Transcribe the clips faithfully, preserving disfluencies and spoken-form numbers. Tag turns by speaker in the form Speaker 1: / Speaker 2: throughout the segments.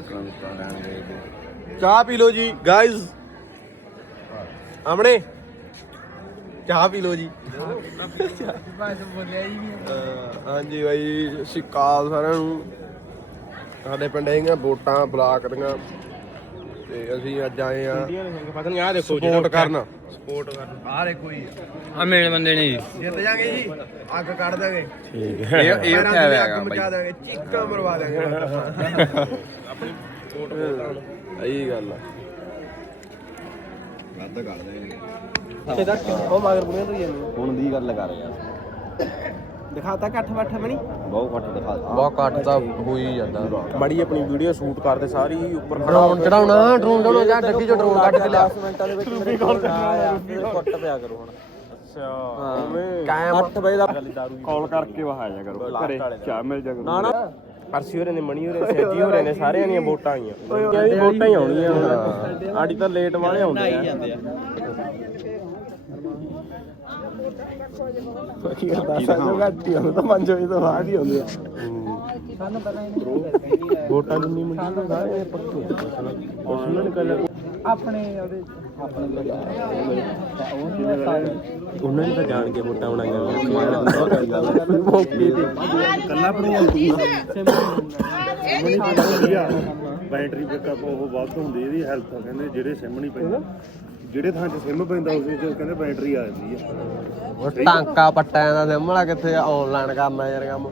Speaker 1: ਚਾਹ ਪੀ ਲਓ ਜੀ ਗਾਇਜ਼। ਆਮਣੇ ਚਾਹ ਪੀ ਲਓ ਜੀ। ਹਾਂਜੀ ਬਾਈ ਸਿਕਾਲ ਸਾਰਿਆਂ ਨੂੰ। ਸਾਡੇ ਪਿੰਡ ਹੈਗੀਆਂ ਵੋਟਾਂ ਬਲਾਕ ਦੀਆਂ ਤੇ ਅਸੀਂ ਅੱਜ ਆਏ ਆ ਆਹ ਦੇਖੋ ਸਪੋਰਟ ਕਰਨ ਸਪੋਰਟ ਕਰਨ ਆ ਰੇ ਕੋਈ
Speaker 2: ਆ ਮੇਨ ਬੰਦੇ ਨੇ ਜੀ
Speaker 1: ਜਿੱਤ ਜਾਗੇ ਜੀ। ਅੱਗ ਕੱਢ ਦਾਂਗੇ।
Speaker 2: ਠੀਕ ਹੈ ਇਹ ਇਹ ਉੱਠਿਆ ਹੋਇਆ ਹੈਗਾ
Speaker 1: ਅੱਗ ਮਚਾ ਦਾਂਗੇ ਚੀਕਾਂ ਮਰਵਾ ਦਾਂਗੇ। ਆਪਣੀ ਵੋਟ ਇਹੀ ਗੱਲ ਆ। ਵੱਧ ਕੱਢ ਦਾਂਗੇ ਉਹ ਮਗਰ ਬੁੜੀਆਂ ਤੋਂ ਜਾਂਦੇ
Speaker 3: ਹੁਣ ਦੀ ਗੱਲ ਕਰ ਯਾਰ
Speaker 1: ਦਿਖਾਤਾ ਇਕੱਠ ਬੱਠ ਬਣੀ
Speaker 3: ਬਹੁਤ ਘੱਟ ਦਿਖਾ
Speaker 2: ਬਹੁਤ ਘੱਟ ਤਾਂ ਹੋ ਹੀ ਜਾਂਦਾ।
Speaker 1: ਮੜੀ ਆਪਣੀ ਵੀਡੀਓ ਸ਼ੂਟ ਕਰਦੇ ਸਾਰੀ ਉੱਪਰ
Speaker 2: ਡਰੋਨ ਚੜਾਉਣਾ ਡਰੋਨ ਚੜਾਉਣਾ ਜਾਂ ਡੱਗੀ ਚੋਂ ਡਰੋਨ ਕੱਢ ਕੇ ਲਿਆ।
Speaker 3: ਦਸ ਮਿੰਟਾਂ ਦੇ ਵਿੱਚ ਮੇਰੇ ਕੋਲ ਕੁੱਟ ਪਿਆ ਕਰੋ ਹੁਣ।
Speaker 1: ਅੱਛਾ
Speaker 3: ਕਾਇਮ ਅੱਠ ਵਜੇ ਦਾ
Speaker 1: ਕਾਲ ਕਰਕੇ ਵਹਾਇਆ ਕਰੋ ਘਰੇ ਚਾਹ ਮਿਲ ਜਾ ਨਾ ਨਾ ਪਰਸੀ ਹੋਰੇ ਨੇ ਮਣੀ ਹੋਰੇ ਸੈਜੀ ਹੋਰੇ ਨੇ ਸਾਰਿਆਂ ਦੀਆਂ ਵੋਟਾਂ ਆਈਆਂ ਵੋਟਾਂ ਹੀ ਆਉਣੀਆਂ। ਆੜੀ ਤਾਂ ਲੇਟ ਵਾਲੇ ਆਉਂਦੇ ਆ। ਕੀ ਕਰਦਾ ਸਾਨੂੰ ਘੱਟੀ ਹੋ ਤਾਂ ਪੰਜ ਵਜੇ ਤੋਂ ਬਾਅਦ ਹੀ ਆਉਂਦੇ ਆ। ਸਾਨੂੰ ਪਤਾ ਹੀ ਨਹੀਂ ਵੋਟਾਂ ਜਿੰਨੀ ਮੰਗੀ ਸਾਰੇ ਪੱਕੇ ਉਹਨਾਂ ਨੇ ਕੱਲ ਆਪਣੇ ਉਹਦੇ ਆਪਣੇ ਉਹਨਾਂ ਨੇ ਤਾਂ ਜਾਣ ਕੇ ਵੋਟਾਂ ਬਣਾਈਆਂ ਮੌਕੇ ਤੇ ਕੱਲਾ ਬਣਾਉਂਦੀ
Speaker 4: ਬੈਟਰੀ ਬੈਕਅਪ ਉਹ ਵੱਧ ਹੁੰਦੀ ਇਹਦੀ ਹੈਲਥ ਕਹਿੰਦੇ ਜਿਹੜੇ ਸਿਮ ਨਹੀਂ ਪੈਂਦਾ ਜਿਹੜੇ ਥਾਂ 'ਚ ਸਿਮ ਪੈਂਦਾ ਉਸ ਵਿੱਚ ਕਹਿੰਦੇ ਬੈਟਰੀ ਆ ਜਾਂਦੀ ਆ।
Speaker 1: ਉਹ ਟਾਂਕਾ ਪੱਟਿਆਂ ਦਾ ਸਿਮ ਵਾਲਾ ਕਿੱਥੇ ਆਨਲਾਈਨ ਕਰਨਾ ਯਾਰ ਕੰਮ।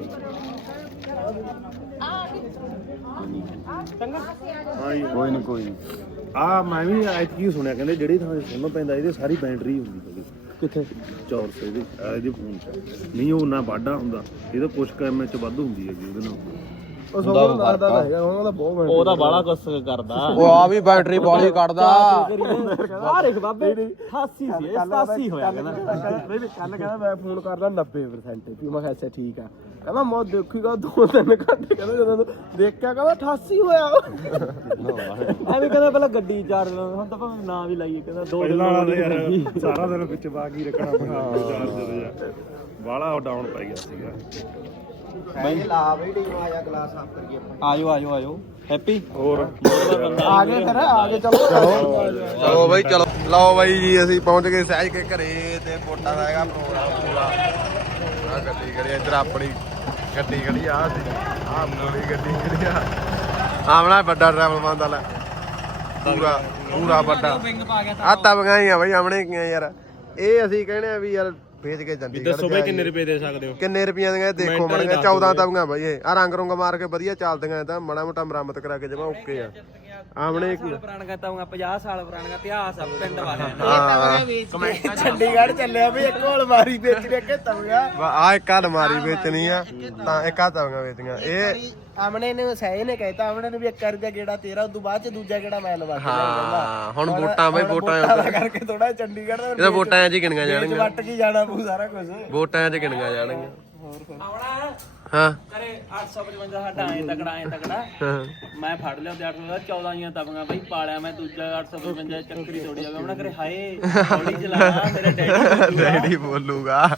Speaker 4: ਹਾਂ ਜੀ
Speaker 3: ਕੋਈ ਨਹੀਂ ਕੋਈ ਨਹੀਂ
Speaker 4: ਆ ਮੈਂ ਵੀ ਐਤਕੀ ਸੁਣਿਆ ਕਹਿੰਦੇ ਜਿਹੜੀ ਥਾਂ 'ਚ ਸਿਮ ਪੈਂਦਾ ਇਹਦੇ ਸਾਰੀ ਬੈਟਰੀ ਹੁੰਦੀ ਹੈਗੀ।
Speaker 1: ਕਿੱਥੇ
Speaker 4: ਚੌਰਸ ਇਹਦੇ ਇਹਦੇ ਫੋਨ 'ਚ ਨਹੀਂ ਉਹ ਨਾ ਵਾਢਾ ਹੁੰਦਾ ਇਹਦਾ ਕੁਛ ਕੁ ਐਮ ਐਚ ਵੱਧ ਹੁੰਦੀ ਹੈਗੀ ਉਹਦੇ ਨਾਲ।
Speaker 1: ਉਹ ਸਭ ਨੂੰ ਦੱਸਦਾ ਤਾਂ ਹੈਗਾ ਉਹਨਾਂ ਦਾ ਬਹੁਤ
Speaker 3: ਉਹਦਾ ਬਾਲਾ ਕੁਛ ਕਰਦਾ।
Speaker 2: ਉਹ ਆ ਵੀ ਬੈਟਰੀ ਬਾਲੀ ਕੱਢਦਾ।
Speaker 1: ਆ ਦੇਖ ਬਾਬੇ ਅਠਾਸੀ ਸੀ ਸਤਾਸੀ ਹੋਇਆ ਕਹਿੰਦਾ। ਨਹੀਂ ਨਹੀਂ ਕੱਲ ਕਹਿੰਦਾ ਮੈਂ ਫੋਨ ਕਰਦਾ ਨੱਬੇ ਪਰਸੈਂਟ ਵੀ ਮੈਂ ਕਿਹਾ ਅੱਛਾ ਠੀਕ ਆ। ਕਹਿੰਦਾ ਮੈਂ ਦੇਖੀਗਾ ਦੋ ਤਿੰਨ ਘੰਟੇ ਕਹਿੰਦਾ ਜਦੋਂ ਦੇਖਿਆ ਕਹਿੰਦਾ ਅਠਾਸੀ ਹੋਇਆ। ਐਵੇਂ ਕਹਿੰਦਾ ਪਹਿਲਾਂ ਗੱਡੀ ਚਾਰਜ ਲਾਉਂਦਾ ਹੁਣ ਤਾਂ ਭਾਵੇਂ ਨਾਂ ਵੀ ਲਾਈਏ ਕਹਿੰਦਾ ਦੋ ਦਿਨ
Speaker 4: ਯਾਰ ਸਾਰਾ ਦਿਨ ਵਿੱਚ ਬਾਗ ਹੀ ਰੱਖਣਾ ਪੈਂਦਾ ਚਾਰਜਰ ਬਾਲਾ ਡਾਊਨ ਪੈ ਗਿਆ ਸੀਗਾ।
Speaker 1: ਬਈ ਲਾ ਬਈ ਟੀਮ ਆ ਜਾ ਗਲਾਸ ਸਾਫ ਕਰੀਏ ਆਪਾਂ।
Speaker 2: ਆਜੋ ਆਜੋ ਆਜੋ ਹੈਪੀ
Speaker 4: ਹੋਰ
Speaker 1: ਆ ਗਏ ਫਿਰ ਆ ਗਏ ਚਲੋ ਚਲੋ ਬਾਈ ਚਲੋ। ਲਓ ਬਾਈ ਜੀ ਅਸੀਂ ਪਹੁੰਚ ਗਏ ਸਹਿਜ ਕੇ ਘਰੇ ਤੇ ਵੋਟਾਂ ਦਾ ਹੈਗਾ ਪ੍ਰੋਗਰਾਮ ਪੂਰਾ। ਆ ਗੱਡੀ ਖੜੀ ਇੱਧਰ ਆਪਣੀ ਗੱਡੀ ਖੜੀ ਆ ਸੀ ਆ ਮੋੜੀ ਗੱਡੀ ਖੜੀ ਆ ਆਮਣਾ ਵੱਡਾ ਟਰੈਵਲ ਮੰਨਦਾ ਲੈ ਪੂਰਾ ਪੂਰਾ ਵੱਡਾ ਆ ਤਵੀਆਂ ਹੀ ਆ ਬਾਈ ਆਮਣੇ ਕੀ ਯਾਰ। ਇਹ ਅਸੀਂ ਕਹਿੰਦੇ ਆ ਵੀ ਯਾਰ ਵੇਚ ਕੇ ਜਾਂਦੀ
Speaker 4: ਦੱਸੋ ਬਈ ਕਿੰਨੇ ਰੁਪਏ ਦੇ ਸਕਦੇ ਹੋ?
Speaker 1: ਕਿੰਨੇ ਰੁਪਈਆਂ ਦੀਆਂ ਦੇਖੋ ਮੜ ਗਿਆ ਚੌਦਾਂ ਤਵੀਆਂ ਬਾਈ ਇਹ ਆ ਰੰਗ ਰੁੰਗ ਮਾਰ ਕੇ ਵਧੀਆ ਚੱਲਦੀਆਂ ਤਾਂ ਮਾੜਾ ਮੋਟਾ ਮੁਰੰਮਤ ਕਰਾ ਕੇ ਜਮਾ ਓਕੇ ਆ। ਆਮਣੇ
Speaker 2: ਪੁਰਾਣੀਆਂ ਤਾਂ ਪੰਜਾਹ ਸਾਲ ਪੁਰਾਣੀਆਂ ਇਤਿਹਾਸ ਆ ਪਿੰਡ ਵਾਲਿਆਂ
Speaker 1: ਹਾਂ ਚੰਡੀਗੜ੍ਹ ਚੱਲਿਆ ਵੀ ਇੱਕ ਹੋਲ ਮਾਰੀ ਵੇਚ ਕੇ ਕਿ ਤਵੀਆਂ ਆ ਇੱਕ ਅਲਮਾਰੀ ਵੇਚਣੀ ਆ ਤਾਂ ਇੱਕ ਆ ਤਵੀਆਂ ਵੇਚਣੀਆਂ। ਇਹ ਆਮਣੇ ਨੇ ਸਹੀ ਨੇ ਕਹਿਤਾ ਆਮਣੇ ਨੇ ਵੀ ਇੱਕ ਰੁਪਿਆ ਗੇੜਾ ਤੇਰਾ ਉਦੋਂ ਬਾਅਦ ਚ ਦੂਜਾ ਗੇੜਾ ਮੈਂ ਲਵਾ ਕੇ
Speaker 2: ਹਾਂ ਹੁਣ ਵੋਟਾਂ ਬਈ ਵੋਟਾਂ
Speaker 1: ਕਰਕੇ ਥੋੜਾ ਚੰਡੀਗੜ੍ਹ ਦਾ
Speaker 2: ਇਹਦਾ ਵੋਟਾਂ 'ਚ ਹੀ ਗਿਣੀਆਂ ਜਾਣਗੀਆਂ।
Speaker 1: ਵੱਟ ਕੀ ਜਾਣਾ ਪਊ ਸਾਰਾ ਕੁਝ
Speaker 2: ਵੋਟਾਂ 'ਚ ਗਿਣੀਆਂ ਜਾਣਗੀਆਂ। ਹਾਂ ਕਰੇ ਅੱਠ ਸੌ ਪਚਵੰਜਾ ਸਾਡਾ ਐ ਤਕੜਾ ਐ ਤਕੜਾ ਮੈਂ ਫੜ ਲਿਆ ਤੇ ਅੱਠ ਸੌ ਦਾ ਚੌਦਾਂ ਦੀਆਂ ਤਵੀਆਂ ਬਈ ਪਾਲਿਆ ਮੈਂ ਦੂਜਾ ਅੱਠ ਸੌ ਪਚਵੰਜਾ ਚੱਕਰੀ ਤੋੜੀ ਜਾਵੇ ਉਹਨਾਂ ਕਰੇ ਹਾਏ ਹੌਲੀ ਚਲਾ ਮੇਰੇ ਡੈਡੀ
Speaker 1: ਡੈਡੀ ਬੋਲੂਗਾ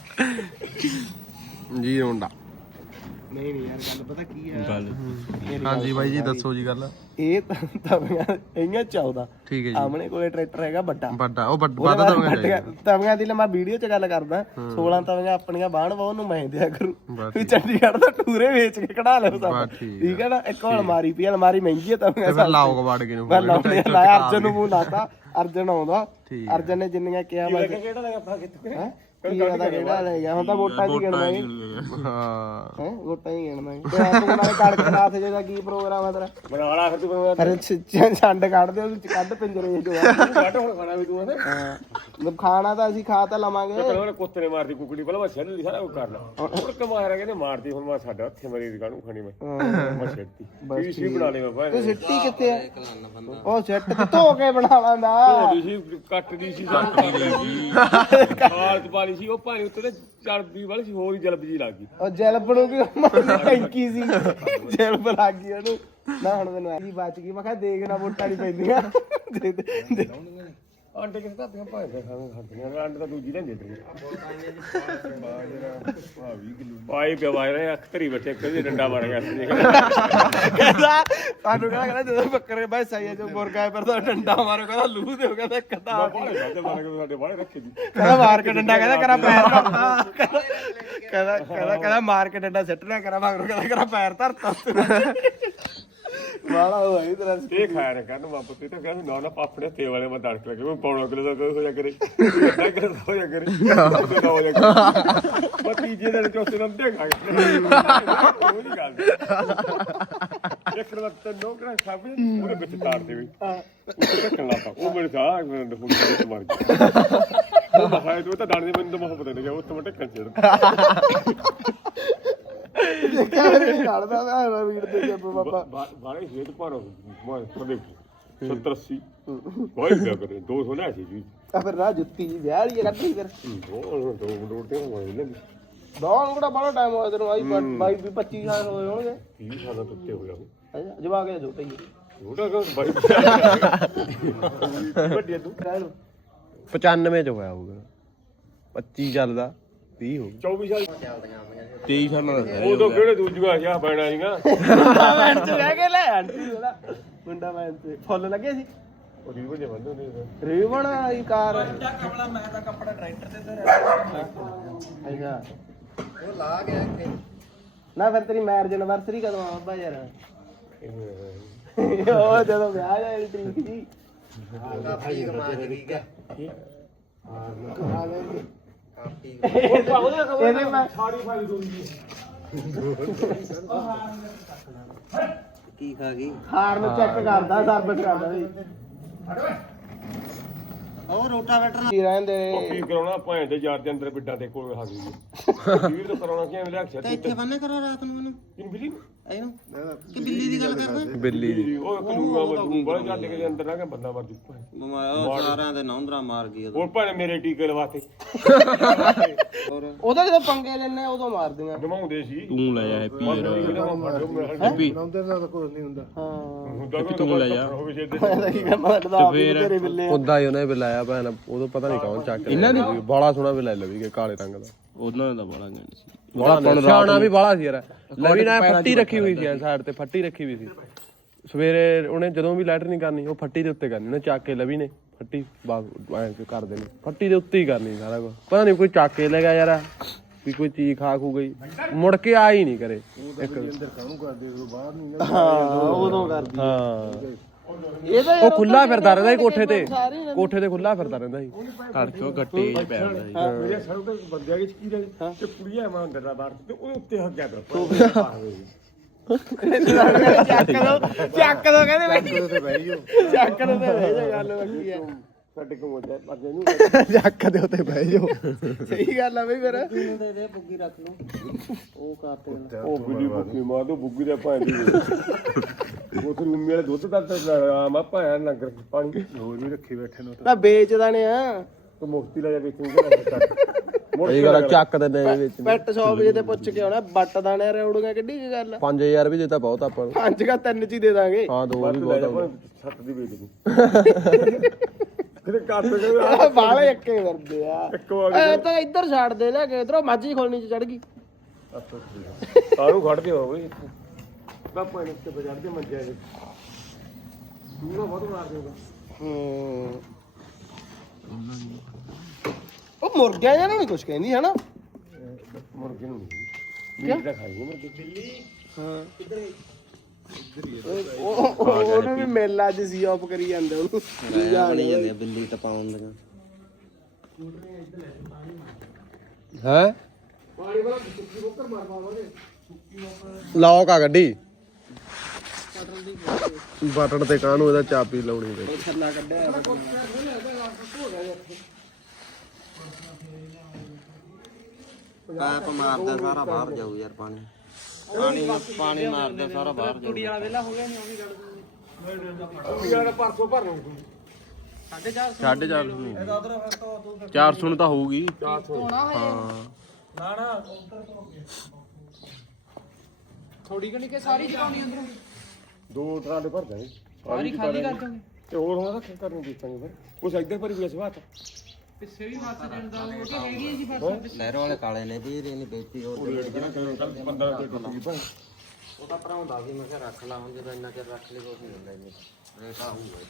Speaker 1: ਜੀ ਮੁੰਡਾ। ਨਹੀਂ ਨਹੀਂ ਯਾਰ ਗੱਲ ਪਤਾ ਕੀ ਹੈ ਗੱਲ। ਹਾਂਜੀ ਬਾਈ ਜੀ ਦੱਸੋ ਜੀ ਗੱਲ। ਇਹ ਤਵੀਆਂ ਹੈਗੀਆਂ ਚੌਦਾਂ
Speaker 2: ਠੀਕ ਹੈ ਜੀ।
Speaker 1: ਆਮਣੇ ਕੋਲੇ ਟਰੈਕਟਰ ਹੈਗਾ ਵੱਡਾ
Speaker 2: ਵੱਡਾ ਉਹ ਵੱਡਾ ਤਵੀਆਂ
Speaker 1: ਤਵੀਆਂ ਦੀ ਮੈਂ ਵੀਡੀਓ ਚ ਗੱਲ ਕਰਦਾ ਸੋਲਾਂ ਤਵੀਆਂ ਆਪਣੀਆਂ ਬਾਣ ਬਹੁ ਨੂੰ ਮੈਂ ਦਿਆ ਕਰੂ ਵੀ ਚੰਡੀਗੜ੍ਹ ਦਾ ਟੂਰੇ ਵੇਚ ਕੇ ਕਢਾ ਲਿਓ ਸਭ ਠੀਕ ਹੈ ਨਾ। ਇੱਕ ਅਲਮਾਰੀ ਪਈ ਅਲਮਾਰੀ ਮਹਿੰਗੀ ਹੈ ਤਵੀਆਂ
Speaker 2: ਫਿਰ ਲਾਓ ਕਵਾੜ ਕੇ ਨੂੰ
Speaker 1: ਲਾਇਆ ਅਰਜਨ ਨੂੰ ਮੂੰਹ ਲਾਤਾ ਅਰਜਨ ਆਉਂਦਾ ਅਰਜਨ ਨੇ ਜਿੰਨੀਆਂ ਕਿਹਾ ਮੈਂ ਕਿਹੜਾ ਲੱਗਾ ਆਪਾਂ ਕਿੱਥੇ ਹੈ ਕੀ ਪਤਾ ਕਿਹੜਾ ਲੈ ਗਿਆ ਹੁਣ ਤਾਂ ਵੋਟਾਂ ਚ ਗਿਣਨਾ ਹੈ। ਹਾਂ ਹੈ ਵੋਟਾਂ ਹੀ ਗਿਣਨਾ ਹੈ। ਤੇ ਆਪ ਨਾਲੇ ਕੜਕਨਾਥ ਜੀ ਦਾ ਕੀ ਪ੍ਰੋਗਰਾਮ ਹੈ ਤੇਰਾ ਬਣਾ ਲਾ ਫਿਰ ਤੂੰ ਫਿਰ ਛੰਡ ਕੱਢ ਦੇ ਉਹਦੇ ਚ ਕੱਢ ਪਿੰਜਰੇ ਚ ਕੱਢ ਹੁਣ ਖਾਣਾ ਵੀ ਤੂੰ ਹਾਂ ਖਾਣਾ ਤਾਂ ਅਸੀਂ ਖਾ ਤਾਂ ਲਵਾਂਗੇ।
Speaker 4: ਉਹਨੇ ਕੁੱਤੇ ਨੇ ਮਾਰਦੀ ਕੁਕੜੀ ਪਹਿਲਾਂ ਮੈਂ ਛੱਡ ਲਈ ਸਾਰਾ ਕੁਝ ਕਰ ਲਾ ਹੁਣ ਕਮਾਇਆ ਕਹਿੰਦੇ ਮਾਰਦੀ ਹੁਣ ਮੈਂ ਸਾਡਾ ਹੱਥੇ ਮਰੀ ਦੀ ਕਾਹਨੂੰ ਖਾਣੀ ਮੈਂ ਮੈਂ ਛੱਡਤੀ ਕੀ ਸੀ ਬਣਾ ਲਈ ਮੈਂ ਭਾਈ
Speaker 1: ਤੂੰ ਸਿੱਟੀ ਕਿੱਥੇ ਆ ਉਹ ਸਿੱਟ ਤੇ ਧੋ ਕੇ ਬਣਾ ਲਾਂਦਾ
Speaker 4: ਧੋਦੀ ਸੀ ਕੱਟਦੀ ਸੀ ਸਭ ਕਰਦੀ ਸੀ ਖਾਲ ਚ ਪਾਣੀ ਸੀ ਉਹ ਪਾਣੀ ਉੱਤੇ ਤੇ ਚੜਦੀ ਵਾਲੀ ਸੀ ਹੋਰ ਹੀ ਜਲਬ ਜੀ ਲੱਗ ਗਈ
Speaker 1: ਉਹ ਜਲਬ ਨੂੰ ਵੀ ਮਾਰਦੀ ਟੈਂਕੀ ਸੀ ਜਲਬ ਲੱਗ ਗਈ ਉਹਨੂੰ ਨਾ ਹੁਣ ਮੈਨੂੰ ਐਸੀ ਬਚ ਗਈ ਮੈਂ ਕਿਹਾ ਦੇਖ ਨਾ ਵੋਟਾਂ ਨਹੀਂ ਪੈਂਦੀਆਂ
Speaker 4: ਆਂਡੇ ਕਿਸ ਧਰਤੀਆਂ ਭਾਂਦੇ ਖਾਵੇਂ ਖਾਂਦੀਆਂ ਆਂਡੇ ਤਾਂ ਦੂਜੀ ਲੈਂਦੇ ਤੇ ਪਾਈ ਪਿਵਾਏ ਰਹੇ ਅੱਖ ਧਰੀ ਬੱਚੇ ਕਦੇ ਡੰਡਾ ਮਾਰ ਗਿਆ ਸੀ
Speaker 1: ਕਹਿੰਦਾ ਤੁਹਾਨੂੰ ਕਹਿੰਦਾ ਕਹਿੰਦਾ ਜਦੋਂ ਬੱਕਰੇ ਬਾਈ ਸਹੀ ਜੋ ਮੁਰਗਾ ਪਰ ਤਾਂ ਡੰਡਾ ਮਾਰੋ ਕਹਿੰਦਾ ਲੂ ਦਿਓ ਕਹਿੰਦਾ ਕਦਾ
Speaker 4: ਸਾਡੇ ਬਾੜੇ ਰੱਖੇ ਦੀ
Speaker 1: ਕਹਿੰਦਾ ਮਾਰ ਕੇ ਡੰਡਾ ਕਹਿੰਦਾ ਕਰਾ ਪੈਰ ਧਰਤਾ ਕਹਿੰਦਾ ਕਹਿੰਦਾ ਕਹਿੰਦਾ ਮਾਰ ਕੇ ਡੰਡਾ ਸਿੱਟ ਲਿਆ ਕਰਾ ਮਗਰੋਂ ਕਹਿੰਦਾ ਕਰਾ ਪੈਰ ਧਰਤਾ ਵਾਲਾ ਹੋਈ ਤੇਰਾ
Speaker 4: ਇਹ ਖਾਇਆ ਨਾ ਕਰਨ ਵਾਪਸ ਤੇ ਤਾਂ ਕਹਿੰਦਾ ਨਾ ਨਾ ਪਾਪੜੇ ਤੇ ਵਾਲੇ ਮੈਂ ਦੜਕ ਲੱਗੇ ਮੈਂ ਪੌਣਾ ਕਿਲੋ ਦਾ ਹੋ ਜਾ ਕਰੇ ਅੱਧਾ ਕਿਲੋ ਦਾ ਹੋ ਜਾ ਕਰੇ ਅੱਧਾ ਹੋ ਜਾ ਕਰੇ ਮੈਂ ਤੀਜੇ ਦਿਨ ਚੌਥੇ ਦਿਨ ਦੇਖਾਂਗੇ ਉਹ ਨਹੀਂ ਗੱਲ ਇੱਕ ਵਾਰ ਤਾਂ ਨੋ ਕਰਾ ਖਾਬੇ ਉਹਦੇ ਵਿੱਚ ਤਾਰ ਦੇ ਵੀ ਉੱਤੇ ਢੱਕਣ ਲਾ ਤਾ ਉਹ ਮੇਰੇ ਸਾਹ ਫੁੱਟ ਕੇ ਮਰ ਗਿਆ ਉਹ ਹਾਏ ਤੂੰ ਤਾਂ ਦਾਣੇ ਮੈਨੂੰ ਤਾਂ ਮੁਹੱਬਤ ਨਹੀਂ ਗਿਆ ਉਹ ਤਾਂ ਢੱਕਣ ਛੇੜ
Speaker 1: ਕੱਢਦਾ ਮੈਂ ਵੀੜ ਤੇ ਜੱਬ ਬਾਬਾ
Speaker 4: ਬਾਰੇ ਹੇਠ ਪਰ ਮੈਂ ਦੇਖ ਸੱਤਰ ਅੱਸੀ ਕੋਈ ਕਿਆ ਕਰੇ ਦੋ ਸੌ ਲੈ ਸੀ ਜੀ
Speaker 1: ਆ ਫਿਰ ਰਾਹ ਜੁੱਤੀ ਜੀ ਵਿਆਹ ਲਈ ਕੱਢੀ ਫਿਰ
Speaker 4: ਦੋ ਦੋ ਦੋ ਤੇ ਹੋਏ ਨੇ
Speaker 1: ਦੌਣ ਕਿਹੜਾ ਬੜਾ ਟਾਈਮ ਹੋਇਆ ਤੈਨੂੰ ਆਈ ਬਾਈ ਵੀ ਪੱਚੀ ਸਾਲ ਹੋਏ ਹੋਣਗੇ
Speaker 4: ਤੀਹ ਸਾਲਾਂ ਤੋਂ ਉੱਤੇ ਹੋਇਆ
Speaker 1: ਅੱਛਾ ਜਵਾ ਕੇ ਛੋਟਾ ਹੀ
Speaker 4: ਛੋਟਾ ਕਿਉਂ ਬਾਈ ਵੱਡੀ ਤੂੰ
Speaker 1: ਪਚਾਨਵੇਂ ਚ ਹੋਇਆ ਹੋਊਗਾ ਪੱਚੀ ਚੱਲਦਾ ਤੀਹ ਹੋ
Speaker 4: ਚੌਵੀ ਸਾਲ
Speaker 1: ਤੇਈ ਸਾਲਾਂ ਦਾ
Speaker 4: ਉਦੋਂ ਕਿਹੜੇ ਦੂਜੀਆਂ ਆ ਪੈਣਾ ਜੀਆਂ
Speaker 1: ਮੁੰਡਾ ਚ ਰਹਿ ਕੇ ਲੈ ਆਂਟੀ ਉਹਦਾ ਮੁੰਡਾ ਮੈਂ ਤੇ ਫੁੱਲ ਲੱਗੇ ਸੀ
Speaker 4: ਉਹ ਰੀਵਨ ਦੇ ਬੰਦੇ ਨੇ
Speaker 1: ਰੀਵਨ ਆਈ ਕਾਰ
Speaker 2: ਕਪੜਾ ਮੈਂ ਤਾਂ ਕੱਪੜਾ ਟਰੈਕਟਰ ਤੇ ਤੇ
Speaker 1: ਅੱਛਾ ਉਹ ਲਾ ਗਿਆ ਇੱਥੇ ਨਾ ਫਿਰ ਤੇਰੀ ਮੈਰਿਜ ਐਨਵਰਸਰੀ ਕਦੋਂ ਆ ਬਾਬਾ ਯਾਰ ਉਹ ਜਦੋਂ ਵਿਆਹ ਜਾਏ ਤਰੀਕ ਜੀ ਕਾਫੀ ਕਮਾ ਕੇ ਠੀਕ ਹੈ ਹਾਂ ਕਮਾ ਗਏ ਇਹਦੇ ਮੈਂ
Speaker 4: ਸਾਰੀ ਫਾਈਲ ਦੂੰਗੀ
Speaker 3: ਕੀ ਖਾ ਗਈ
Speaker 1: ਹਾਰ ਨੂੰ ਚੈੱਕ ਕਰਦਾ ਸਰਵਿਸ ਕਰਦਾ ਵੀ
Speaker 3: ਉਹ ਰੋਟਾਵੇਟਰ
Speaker 1: ਕੀ ਰਹਿੰਦੇ
Speaker 4: ਉਹ ਕੀ ਕਰਾਉਣਾ ਭਾਂ ਦੇ ਯਾਰ ਦੇ ਅੰਦਰ ਬਿੱਡਾਂ ਦੇ ਕੋਲ ਆ ਗਈ ਵੀਰ ਤੋਂ ਕਰਾਉਣਾ ਕਿਵੇਂ ਲਿਆ ਕੇ
Speaker 3: ਇੱਥੇ ਬੰਨੇ ਕਰੋ ਰਾਤ ਨੂੰ ਇਹਨੂੰ
Speaker 4: ਕਿਨ ਬਿਲੀ
Speaker 3: ਇਹਨੂੰ ਕਿ ਬਿੱਲੀ ਦੀ ਗੱਲ ਕਰਦਾ
Speaker 1: ਬਿੱਲੀ ਦੀ
Speaker 4: ਉਹ ਕਲੂਗਾ ਮਦੂ ਬੜਾ ਜੱਟ ਕੇ ਅੰਦਰ ਨਾ ਕੇ ਬੰਦਾ ਮਰ ਜੂ
Speaker 3: ਉਹ ਸਾਰਿਆਂ ਦੇ ਨੌਂਦਰਾ ਮਾਰ ਗਈ
Speaker 4: ਹੋਰ ਭਾਂ ਮੇਰੇ ਟੀਕੇ ਲਵਾਤੇ
Speaker 1: ਉਹਦਾ ਜਦੋਂ ਪੰਗੇ ਲੈਣੇ ਉਦੋਂ ਮਾਰਦੀਆਂ
Speaker 4: ਘਮਾਉਂਦੇ ਸੀ
Speaker 3: ਤੂੰ ਲੈ ਜਾ ਹੈਪੀ
Speaker 4: ਹੈਪੀ
Speaker 1: ਨੌਂਦੇ ਦਾ ਕੁਝ ਨਹੀਂ ਹੁੰਦਾ ਹਾਂ
Speaker 4: ਹੁੰਦਾ ਤੂੰ ਲੈ ਜਾ
Speaker 1: ਇਹਦਾ ਕੀ ਕਰਨਾ ਲੱਗਦਾ ਤੇਰੇ ਬਿੱਲੇ
Speaker 5: ਉਦਾਂ ਹੀ ਉਹਨੇ ਵੀ ਲਾਇਆ ਭੈਣ ਉਦੋਂ ਪਤਾ ਨਹੀਂ ਕੌਣ ਚੱਕ ਇਹਨਾਂ ਦੀ ਬਾਲਾ ਸੋਹਣਾ ਵੀ ਲੈ ਲਵੀਗੇ ਕਾਲੇ ਰੰਗ ਦਾ
Speaker 3: ਉਹਨਾਂ ਦਾ ਬੜਾ ਜਾਣੀ ਸੀ
Speaker 5: ਬਾਲਾ ਸਿਆਣਾ ਵੀ ਬਾਲਾ ਸੀ ਯਾਰ ਲਵੀ ਨੇ ਫੱਟੀ ਰੱਖੀ ਹੋਈ ਸੀ ਸਾਈਡ ਤੇ ਫੱਟੀ ਰੱਖੀ ਹੋਈ ਸੀ ਸਵੇਰੇ ਉਹਨੇ ਜਦੋਂ ਵੀ ਲੈਟਰ ਨਹੀਂ ਕਰਨੀ ਉਹ ਫੱਟੀ ਦੇ ਉੱਤੇ ਕਰਨੀ ਉਹਨੇ ਚੱਕ ਕੇ ਲਵੀ ਨੇ ਫੱਟੀ ਬਾਗ ਐਂ ਕਰਦੇ ਨੇ ਫੱਟੀ ਦੇ ਉੱਤੇ ਹੀ ਕਰਨੀ ਸਾਰਾ ਕੁਝ ਪਤਾ ਨਹੀਂ ਕੋਈ ਚੱਕ ਕੇ ਲੈ ਗਿਆ ਯਾਰ ਵੀ ਕੋਈ ਚੀਜ਼ ਖਾ ਖੂ ਗਈ ਮੁੜ ਕੇ ਆ ਹੀ ਨਹੀਂ ਕਰੇ ਇੱਕ
Speaker 4: ਅੰਦਰ ਕਾਹਨੂੰ ਕਰਦੇ ਬਾਹਰ ਨਹੀਂ
Speaker 1: ਹਾਂ ਉਦੋਂ ਕਰਦੀ
Speaker 5: ਹਾਂ
Speaker 1: ਇਹਦਾ
Speaker 5: ਉਹ ਖੁੱਲਾ ਫਿਰਦਾ ਰਹਿੰਦਾ ਸੀ ਕੋਠੇ ਤੇ ਕੋਠੇ ਤੇ ਖੁੱਲਾ ਫਿਰਦਾ ਰਹਿੰਦਾ ਸੀ
Speaker 3: ਧੜਕੋ ਗੱਟੇ ਚ ਪੈ ਜਾਂਦਾ ਸੀ
Speaker 4: ਮੇਰੇ ਸਰੋਂ ਤੇ ਬੰਦਿਆਂ ਵਿੱਚ ਕੀ ਰਹੇ ਤੇ ਕੁੜੀਆਂ ਮੈਂ ਅੰਦਰ ਦਾ ਬਾਹਰ ਤੇ ਉਹਦੇ ਉੱਤੇ ਹੱਗ ਗਿਆ ਪਿਆ
Speaker 1: ਚੱਕ ਦੋ ਚੱਕ ਦੋ ਕਹਿੰਦੇ ਚੱਕ ਦੋ ਤੇ ਬਹਿ ਜਾਓ ਚੱਕ ਦੋ ਤੇ ਬਹਿ ਜਾਓ ਗੱਲ ਬਾਕੀ ਆ
Speaker 4: ਸਾਡੇ ਕੋਲ ਮੋਟਾ ਪਰਜੇ ਨੂੰ
Speaker 5: ਚੱਕ ਦੇ ਉੱਤੇ ਬਹਿ ਜਾਓ
Speaker 1: ਸਹੀ ਗੱਲ ਆ ਬਈ ਫਿਰ
Speaker 3: ਦੇ ਦੇ ਬੁੱਗੀ ਰੱਖ ਲਓ ਉਹ ਕਾਤੇ
Speaker 4: ਉਹ ਬਿੱਲੀ ਬੁੱਗੀ ਮਾਰ ਦੋ ਬੁੱਗੀ ਦਾ ਭਾਂ ਦੀ ਉਹ ਤੇ ਲੰਮੇ ਵਾਲੇ ਦੁੱਧ ਦਾ ਤਾਂ ਮਾ ਭਾਂ ਲੰਗਰ ਪਾਣੀ ਹੋਰ ਵੀ ਰੱਖੇ ਬੈਠੇ ਨੇ
Speaker 1: ਤਾਂ ਵੇਚਦਾ ਨੇ ਆ
Speaker 4: ਤੂੰ ਮੁਫਤੀ ਲੈ ਜਾ ਵੇਚੂਗਾ
Speaker 5: ਇਹ ਗੱਲ ਚੱਕ ਦੇ ਨੇ ਵਿੱਚ
Speaker 1: ਪੈਟ ਸ਼ਾਪ ਜੇ ਤੇ ਪੁੱਛ ਕੇ ਆਉਣਾ ਬੱਟ ਦਾਣੇ ਰੌੜੂਗਾ ਕਿੱਡੀ ਕੀ ਗੱਲ ਆ
Speaker 5: ਪੰਜ ਹਜ਼ਾਰ ਵੀ ਦਿੱਤਾ ਬਹੁਤ ਆਪਾਂ ਨੂੰ
Speaker 1: ਪੰਜ ਕਾ ਤਿੰਨ ਚ ਹੀ ਦੇ ਦਾਂਗੇ
Speaker 5: ਹਾਂ ਦੋ ਵੀ ਬਹੁਤ
Speaker 4: ਛੱਤ ਦੀ ਵੇਚ ਦੀ ਕਿਤੇ ਕੱਟ ਕੇ
Speaker 1: ਬਾਲੇ ਇੱਕੇ ਵਰਦੇ ਆ
Speaker 4: ਇੱਕੋ ਆ
Speaker 1: ਐ ਤਾਂ ਇੱਧਰ ਛੱਡ ਦੇ ਲੈ ਕੇ ਇਧਰੋਂ ਮਾਝੀ ਖੋਲਣੀ ਚ ਚੜ ਗਈ
Speaker 4: ਕਾਹਨੂੰ ਖੜਦੇ ਹੋ ਬਈ ਬਾਪਾ ਨੇ ਤੇ ਬਾਜ਼ਾਰ ਦੇ ਮੰਜਿਆ ਦੇ ਦੂਰਾ ਬਹੁਤ ਮਾਰ ਦੇਗਾ
Speaker 1: ਹੂੰ ਉਹ ਮੁਰਗਿਆਂ ਜਾਂ ਨਹੀਂ ਕੁਝ ਕਹਿੰਦੀ ਹਨਾ
Speaker 4: ਮੁਰਗੇ ਨੂੰ ਮੀਟ ਦਾ ਖਾਈ ਮੁਰਗੇ
Speaker 1: ਹਾਂ ਉਹ ਉਹਨੂੰ ਵੀ ਮੇਲਾ ਅੱਜ ਸੀ ਆਫ ਕਰੀ ਜਾਂਦੇ ਉਹਨੂੰ
Speaker 3: ਬਣੀ ਜਾਂਦੇ ਬਿੱਲੀ ਟਪਾਉਣ ਦੀਆਂ
Speaker 5: ਹੈ ਲੌਕ ਆ ਗੱਡੀ ਬਟਨ ਤੇ ਕਾਹਨੂੰ ਇਹਦਾ ਚਾਬੀ ਲਾਉਣੀ ਪਈ
Speaker 1: ਛੱਲਾ ਕੱਢਿਆ
Speaker 3: ਪਾਪ ਮਾਰਦਾ ਸਾਰਾ ਬਾਹਰ ਜਾਊ ਯਾਰ ਪਾਣੀ ਪਾਣੀ ਪਾਣੀ ਮਾਰਦਾ ਸਾਰਾ ਬਾਹਰ ਜਾਊ
Speaker 2: ਕੁੜੀ ਵਾਲਾ ਵੇਲਾ ਹੋ ਗਿਆ ਨਹੀਂ ਉਹ ਵੀ ਕੱਢ ਦੂੰਗੀ
Speaker 4: ਯਾਰ ਪਰਸੋਂ ਭਰ ਲਊ ਤੂੰ
Speaker 2: ਸਾਢੇ ਚਾਰ
Speaker 5: ਸਾਢੇ ਚਾਰ ਸੌ ਚਾਰ ਸੌ ਤਾਂ ਹੋਊਗੀ ਹਾਂ
Speaker 2: ਨਾ ਨਾ ਉਧਰ ਤੋਂ ਥੋੜੀ ਕਣੀ ਕੇ ਸਾਰੀ ਚਲਾਉਣੀ ਅੰਦਰੋਂ
Speaker 4: ਦੋ ਟਰਾਲੇ ਭਰ ਜਾਏ
Speaker 2: ਸਾਰੀ ਖਾਲੀ ਕਰ ਦਾਂਗੇ
Speaker 4: ਤੇ ਹੋਰ ਹੁਣ ਰੱਖ ਕਰ ਨੂੰ ਦੇਖਾਂਗੇ ਫਿਰ ਉਸ ਇੱਧਰ ਪਰ ਵੀ ਅਸਵਾਤ
Speaker 3: ਲਹਿਰੋਂ ਵਾਲੇ ਕਾਲੇ ਨੇ ਵੀ ਇਹਨੇ ਵੇਚੀ ਉਹ
Speaker 4: ਪੰਦਰਾਂ ਤੇ ਟੁੱਟ ਗਈ ਭਾਈ
Speaker 3: ਉਹ ਤਾਂ ਭਰਾਉਂਦਾ ਸੀ ਮੈਂ ਕਿਹਾ ਰੱਖ ਲਾ ਹੁਣ ਜਦੋਂ ਇੰਨਾ ਚਿਰ ਰੱਖ ਲਈ ਕੁਛ ਨਹੀਂ ਹੁੰਦਾ ਇੰਨੇ ਰੇਟ ਆਊਗਾ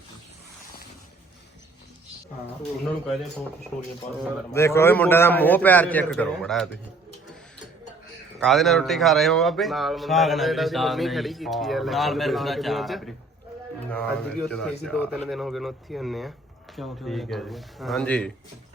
Speaker 4: ਉਹਨਾਂ ਨੂੰ ਕਹਦੇ ਸਟੋਰੀਆਂ ਪਾ
Speaker 1: ਦੇਖੋ ਇਹ ਮੁੰਡੇ ਦਾ ਮੂੰਹ ਪਿਆਰ ਚੈੱਕ ਕਰੋ ਬੜਾ ਤੁਸੀਂ ਕਾਹਦੇ ਨਾਲ ਰੋਟੀ ਖਾ ਰਹੇ ਹੋ ਬਾਬੇ
Speaker 2: ਨਾਲ ਮੁੰਡਾ ਜਿਹੜਾ ਉਹਦੀ ਮੰਮੀ ਖੜੀ ਕੀਤੀ ਹੈ
Speaker 3: ਨਾਲ ਮੇਰੇ ਦਾ ਚਾਰ
Speaker 2: ਅੱਜ ਵੀ ਉੱਥੇ ਸੀ ਦੋ ਤਿੰਨ ਦਿਨ ਹੋ ਗਏ ਨੇ ਉੱਥੇ ਹੀ ਹੁੰਨੇ ਆ
Speaker 1: ਠੀਕ ਹੈ ਜੀ ਹਾਂਜੀ